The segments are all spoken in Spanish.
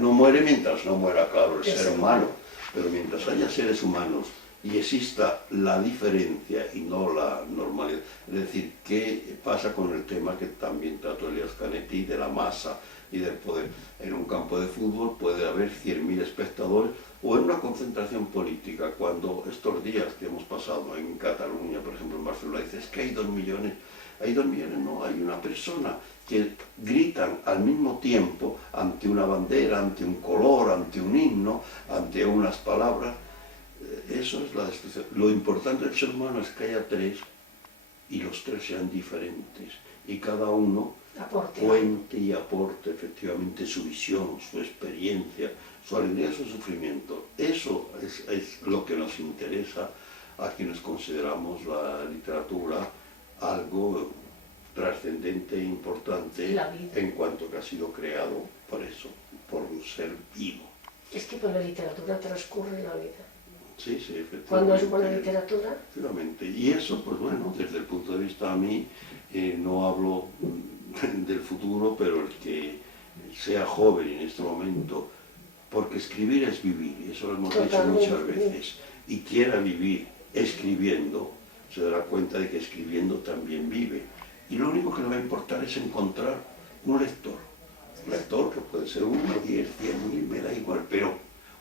no muere mientras no muera, claro, el ser humano, pero mientras haya seres humanos y exista la diferencia y no la normalidad. Es decir, ¿qué pasa con el tema que también trató Elias Canetti de la masa y del poder? En un campo de fútbol puede haber 100.000 espectadores, o en una concentración política, cuando estos días que hemos pasado en Cataluña, por ejemplo en Barcelona, dices que hay 2 millones. Hay 2 millones, no, hay una persona que gritan al mismo tiempo ante una bandera, ante un color, ante un himno, ante unas palabras. Eso es la destrucción. Lo importante del ser humano es que haya 3 y los 3 sean diferentes y cada uno cuente y aporte efectivamente su visión, su experiencia, su alegría, su sufrimiento. Eso es lo que nos interesa a quienes consideramos la literatura algo trascendente e importante en cuanto que ha sido creado por eso, por un ser vivo. Es que por la literatura transcurre la vida. Sí, sí, efectivamente. ¿Cuándo es buena literatura? Efectivamente. Y eso, pues bueno, desde el punto de vista a mí, no hablo del futuro, pero el que sea joven en este momento, porque escribir es vivir, y eso lo hemos dicho muchas veces, y quiera vivir escribiendo, se dará cuenta de que escribiendo también vive. Y lo único que le va a importar es encontrar un lector. Un lector que puede ser 1, 10, 100.000, me da igual, pero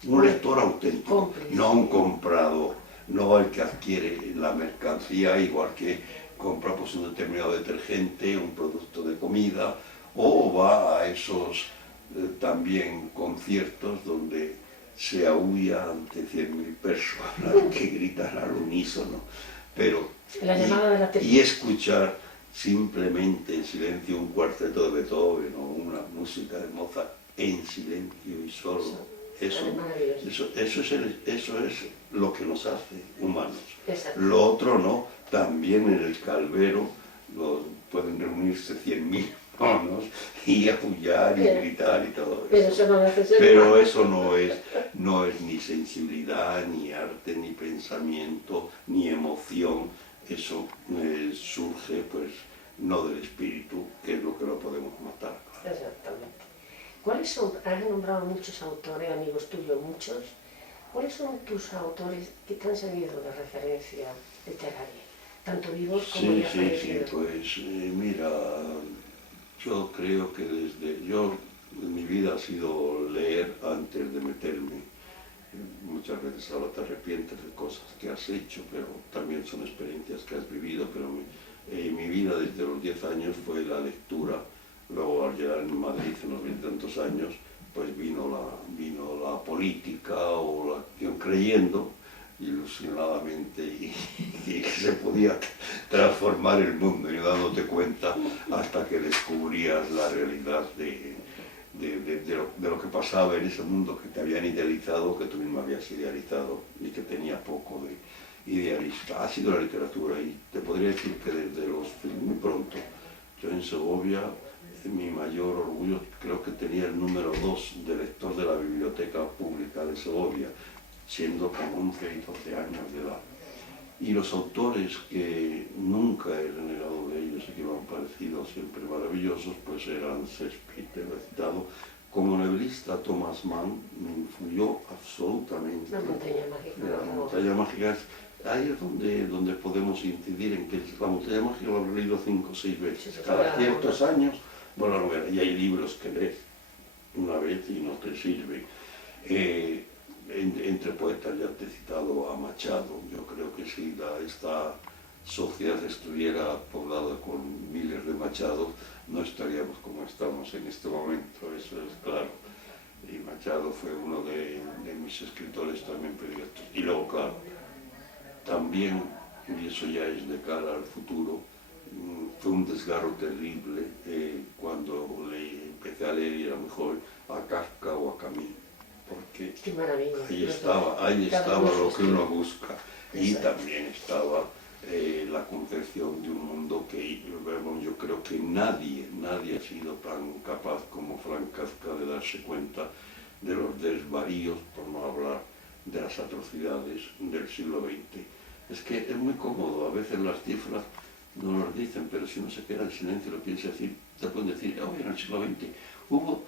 un lector auténtico, no un comprador, no el que adquiere la mercancía igual que compra pues, un determinado detergente, un producto de comida, o va a esos también conciertos donde se aúlla ante 100.000 personas que gritan al unísono, pero y escuchar simplemente en silencio un cuarteto de Beethoven o una música de Mozart en silencio y solo. Eso es lo que nos hace humanos. Lo otro no, también en el Calvero pueden reunirse 100.000 monos y aullar y gritar y todo eso. Pero eso no es ni sensibilidad, ni arte, ni pensamiento, ni emoción. Eso surge pues no del espíritu, que es lo que lo podemos matar. Claro. Exactamente. ¿Cuáles son, has nombrado muchos autores, amigos tuyos, muchos, cuáles son tus autores que te han servido de referencia literaria, tanto vivos como ya fallecidos? Sí, pues mira, yo creo que mi vida ha sido leer antes de meterme. Muchas veces ahora te arrepientes de cosas que has hecho, pero también son experiencias que has vivido, pero mi vida desde los 10 años fue la lectura. Luego al llegar en Madrid en los 20 y tantos años, pues vino la política o la acción, creyendo ilusionadamente y que se podía transformar el mundo y no dándote cuenta hasta que descubrías la realidad de lo que pasaba en ese mundo que te habían idealizado, que tú mismo habías idealizado y que tenía poco de idealista. Ha sido la literatura y te podría decir que desde muy pronto, yo en Segovia, mi mayor orgullo, creo que tenía el número 2 de lector de la Biblioteca Pública de Segovia, siendo con 11 y 12 años de edad. Y los autores que nunca he renegado de ellos y que me han parecido siempre maravillosos, pues eran Shakespeare, lo he citado. Como novelista, Thomas Mann me influyó absolutamente. La montaña mágica. La montaña mágica, ahí es donde podemos incidir en que la montaña mágica lo he leído 5 o 6 veces. Cada ciertos años, bueno, la novela, y hay libros que lees una vez y no te sirven. Entre poetas ya te he citado a Machado. Yo creo que si esta sociedad estuviera poblada con miles de Machados, no estaríamos como estamos en este momento, eso es claro. Y Machado fue uno de mis escritores también predilectos. Y luego, claro, también, y eso ya es de cara al futuro, fue un desgarro terrible cuando empecé a leer y era mejor a Kafka o a Camus. Porque ahí estaba lo que uno busca y también estaba la concepción de un mundo que yo creo que nadie ha sido tan capaz como Franz Kafka de darse cuenta de los desvaríos, por no hablar de las atrocidades del siglo XX. Es que es muy cómodo, a veces las cifras no nos dicen, pero si uno se queda en silencio y lo piensa decir, te pueden decir, en el siglo XX hubo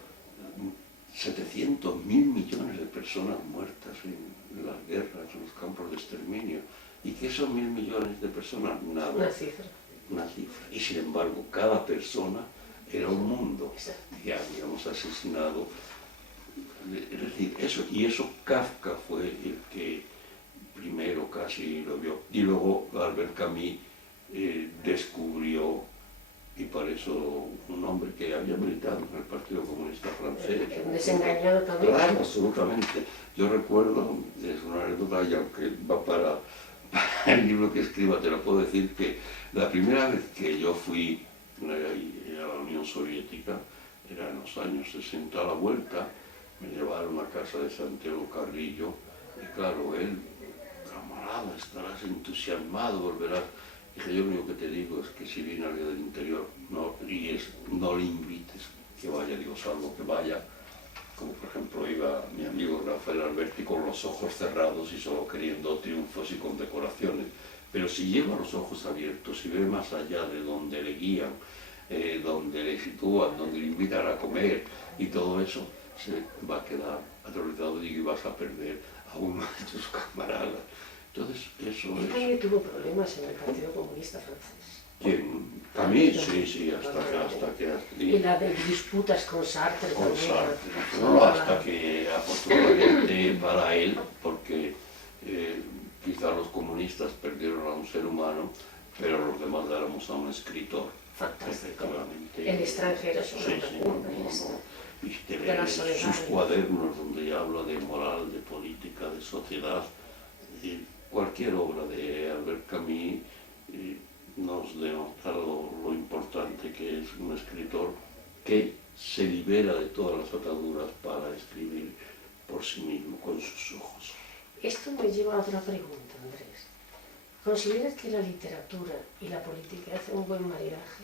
700.000 200.000 millones de personas muertas en las guerras, en los campos de exterminio. ¿Y qué son 1.000 millones de personas? Nada. Una cifra. Una cifra. Y sin embargo, cada persona era un mundo. Exacto. Y habíamos asesinado. Es decir, eso Kafka fue el que primero casi lo vio. Y luego Albert Camus descubrió, y por eso un hombre que había militado en el Partido Comunista Francés. Desengañado también. Claro, absolutamente. Yo recuerdo, es una anécdota, y aunque va para el libro que escriba, te lo puedo decir, que la primera vez que yo fui a la Unión Soviética, era en los años 60, a la vuelta, me llevaron a casa de Santiago Carrillo, y claro, él, camarada, estarás entusiasmado, volverás. Dije, yo lo único que te digo es que si viene alguien del interior, no le invites que vaya, digo, salvo que vaya, como por ejemplo iba mi amigo Rafael Alberti con los ojos cerrados y solo queriendo triunfos y condecoraciones. Pero si lleva los ojos abiertos y ve más allá de donde le guían, donde le sitúan, donde le invitan a comer y todo eso, se va a quedar aterrorizado y vas a perder a uno de tus camaradas. Entonces, eso Él también tuvo problemas en el Partido Comunista Francés. ¿Quién? A mí, sí, hasta que... Y la de disputas con Sartre Con también. Sartre, no, hasta que afortunadamente para él, porque quizá los comunistas perdieron a un ser humano, pero los demás éramos a un escritor. Fantástico. Efectivamente. El extranjero es una locura. Y te lees sus cuadernos donde habla de moral, de política, de sociedad. Cualquier obra de Albert Camus nos denota lo importante que es un escritor que se libera de todas las ataduras para escribir por sí mismo, con sus ojos. Esto me lleva a otra pregunta, Andrés. ¿Consideras que la literatura y la política hacen un buen maridaje?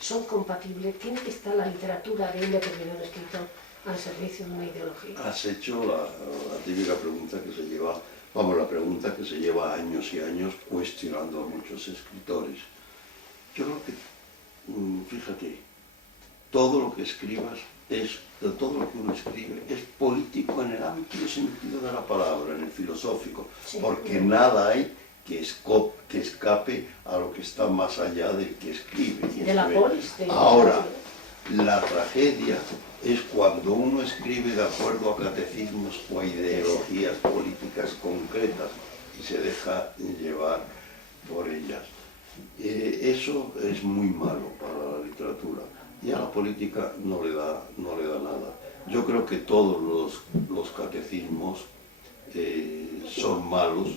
¿Son compatibles? ¿Tiene que estar la literatura de un determinado escritor al servicio de una ideología? Has hecho la típica pregunta que se lleva, la pregunta que se lleva años y años cuestionando a muchos escritores. Yo creo que, fíjate, todo lo que escribas todo lo que uno escribe es político en el amplio sentido de la palabra, en el filosófico, sí, porque nada hay que escape a lo que está más allá del que escribe. De la polis. Ahora, la tragedia es cuando uno escribe de acuerdo a catecismos o a ideologías políticas concretas y se deja llevar por ellas. Eso es muy malo para la literatura y a la política no le da nada. Yo creo que todos los catecismos son malos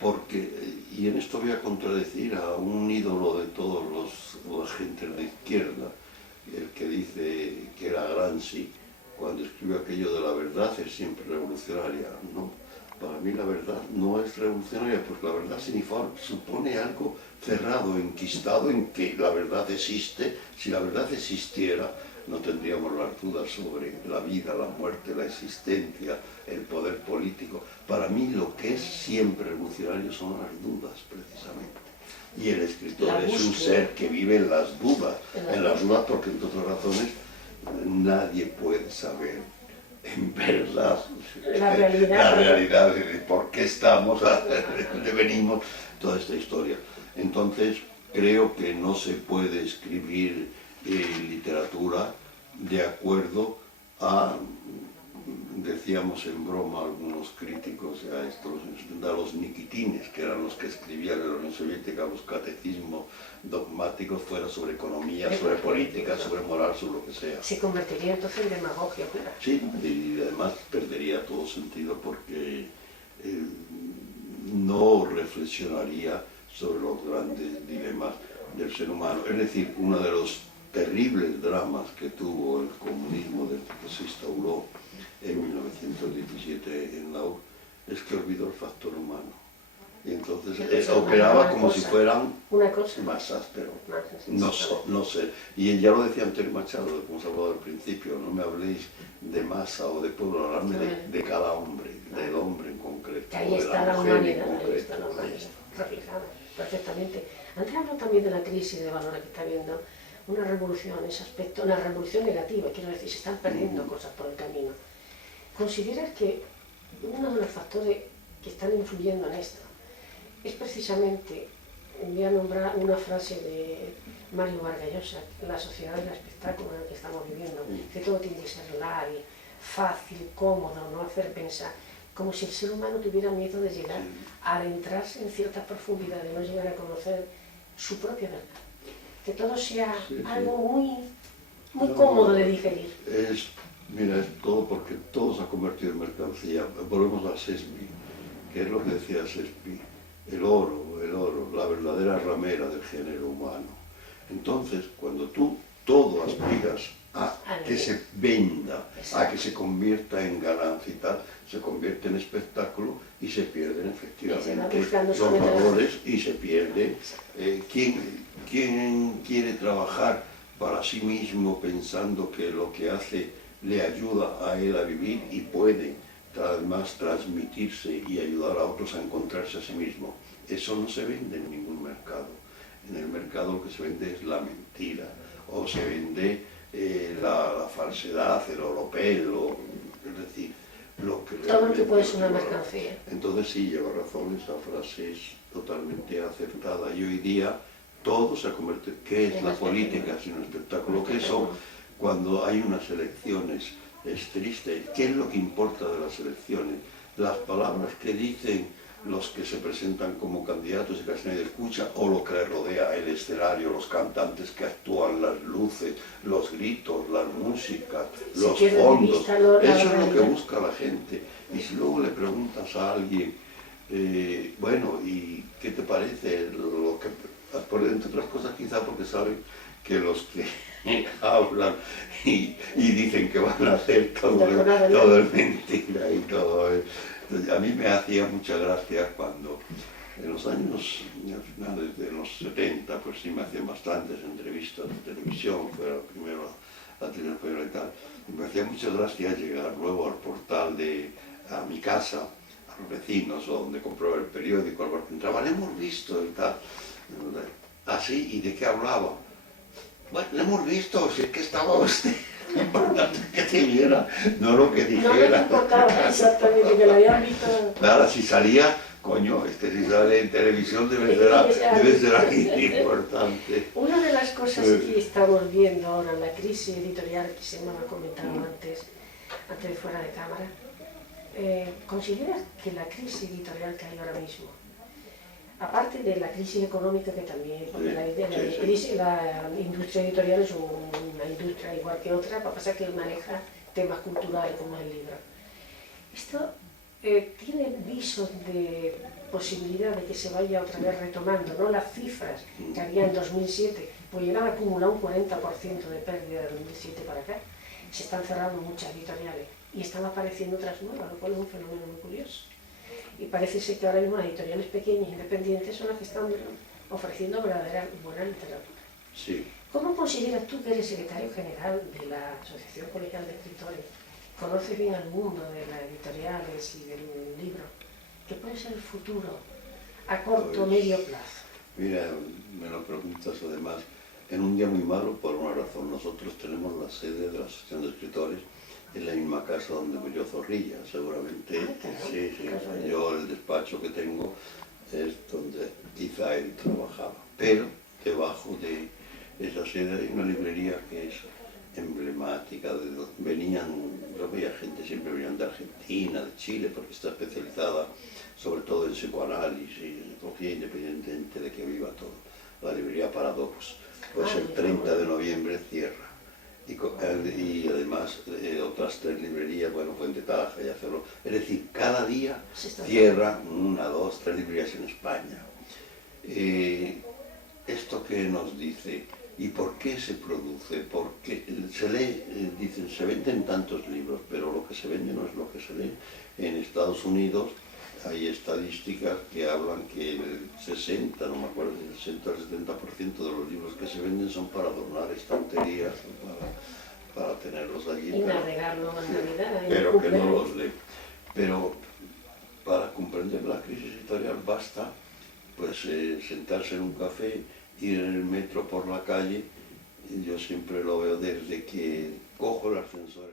porque, y en esto voy a contradecir a un ídolo de todas las gentes de izquierda, el que dice que era Gramsci, cuando escribe aquello de la verdad es siempre revolucionaria. No, para mí la verdad no es revolucionaria, porque la verdad supone algo cerrado, enquistado en que la verdad existe. Si la verdad existiera, no tendríamos las dudas sobre la vida, la muerte, la existencia, el poder político. Para mí lo que es siempre revolucionario son las dudas, precisamente. Y el escritor es un ser que vive en las dudas, porque entre otras razones nadie puede saber en verdad la realidad de por qué estamos, de dónde venimos, toda esta historia. Entonces creo que no se puede escribir literatura de acuerdo a, decíamos en broma algunos críticos, a los niquitines, que eran los que escribían en la Unión Soviética los catecismos dogmáticos, fuera sobre economía, sobre política, sobre moral, sobre lo que sea. Se convertiría entonces en demagogia pura. Sí, y además perdería todo sentido porque no reflexionaría sobre los grandes dilemas del ser humano. Es decir, uno de los terribles dramas que tuvo el comunismo desde que se instauró en 1917 en Laos es que olvidó el factor humano. Y entonces operaba como si fueran masas, pero no sé. Y ya lo decía Antonio Machado, como se hablaba al principio, no me habléis de masa o de pueblo, hablarme de cada hombre, del hombre en concreto. Que ahí está la humanidad, reflejada perfectamente. Antes habló también de la crisis de valores que está habiendo, una revolución en ese aspecto, una revolución negativa, quiero decir, se están perdiendo cosas por el camino. ¿consideras que uno de los factores que están influyendo en esto es precisamente, voy a nombrar una frase de Mario Vargas Llosa, la sociedad del espectáculo en la que estamos viviendo, que todo tiene que ser light, fácil, cómodo, no hacer pensar, como si el ser humano tuviera miedo de llegar a adentrarse en ciertas profundidades, no llegar a conocer su propia verdad? Que todo sea algo muy cómodo de digerir. Mira, es todo porque todo se ha convertido en mercancía. Volvemos a Shakespeare, que es lo que decía Shakespeare, el oro, la verdadera ramera del género humano. Entonces, cuando tú todo aspiras a que se venda, a que se convierta en ganancia y tal, se convierte en espectáculo y se pierden efectivamente los valores y se pierde. ¿Quién quiere trabajar para sí mismo pensando que lo que hace le ayuda a él a vivir y puede además transmitirse y ayudar a otros a encontrarse a sí mismo? Eso no se vende en ningún mercado. En el mercado lo que se vende es la mentira, o se vende la falsedad, el oropel, es decir, lo que todo lo que puede ser una mercancía. Entonces sí, lleva razón, esa frase es totalmente acertada, y hoy día todo se ha convertido. ¿Qué es la política sino un espectáculo? ¿Qué son cuando hay unas elecciones? Es triste. ¿Qué es lo que importa de las elecciones? Las palabras que dicen los que se presentan como candidatos y casi nadie escucha, o lo que le rodea, el escenario, los cantantes que actúan, las luces, los gritos, las músicas, los fondos. Eso es lo que busca la gente. Y si luego le preguntas a alguien, bueno, ¿y qué te parece? Lo que, entre otras cosas quizá porque saben que los que hablan y dicen que van a hacer todo es mentira y todo es. A mí me hacía mucha gracia cuando en los años, a finales de los 70, pues sí me hacían bastantes entrevistas de televisión, fuera primero la telenovela y tal, y me hacía mucha gracia llegar luego al portal a mi casa, a los vecinos, o donde compraba el periódico, al bar que entraban, hemos visto y tal, así, ¿y de qué hablaba? Bueno, lo hemos visto, si es que estaba usted. Lo importante que te viera, no lo que dijera. No me importaba exactamente, que lo habían visto. Claro, si salía, coño, si sale en televisión debe ser aquí importante. Una de las cosas que estamos viendo ahora, la crisis editorial que se me ha comentado antes de fuera de cámara, ¿consideras que la crisis editorial que hay ahora mismo, aparte de la crisis económica que también, porque la industria editorial es una industria igual que otra, lo que pasa es que maneja temas culturales como el libro, esto tiene visos de posibilidad de que se vaya otra vez retomando, ¿no? Las cifras que había en 2007, pues llegan a acumular un 40% de pérdida de 2007 para acá. Se están cerrando muchas editoriales y están apareciendo otras nuevas, lo cual es un fenómeno muy curioso. Y parece ser que ahora mismo las editoriales pequeñas e independientes son las que están ofreciendo verdadera buena literatura. Sí. ¿Cómo consideras tú, que eres secretario general de la Asociación Colegial de Escritores, conoces bien al mundo de las editoriales y del libro, qué puede ser el futuro a corto o medio plazo? Mira, me lo preguntas además en un día muy malo por una razón. Nosotros tenemos la sede de la Asociación de Escritores en la misma casa donde murió Zorrilla, seguramente. Sí, yo el despacho que tengo es donde quizá él trabajaba, pero debajo de esa sede hay una librería que es emblemática, yo veía gente, siempre venían de Argentina, de Chile, porque está especializada sobre todo en psicoanálisis y en psicología, independientemente de que viva todo. La librería Paradox, pues el 30 de noviembre cierra. Y además otras 3 librerías, bueno, Fuente Taja y Hacerlo. Es decir, cada día cierra 1, 2, 3 librerías en España. ¿Esto qué nos dice? ¿Y por qué se produce? Porque se lee, dicen, se venden tantos libros, pero lo que se vende no es lo que se lee. En Estados Unidos hay estadísticas que hablan que el 60, no me acuerdo, el 60 o el 70% de los libros que se venden son para adornar estanterías, para tenerlos allí. Y navegarlo en Navidad. Pero que no los leen. Pero para comprender la crisis editorial basta pues sentarse en un café, ir en el metro por la calle. Yo siempre lo veo desde que cojo el ascensor.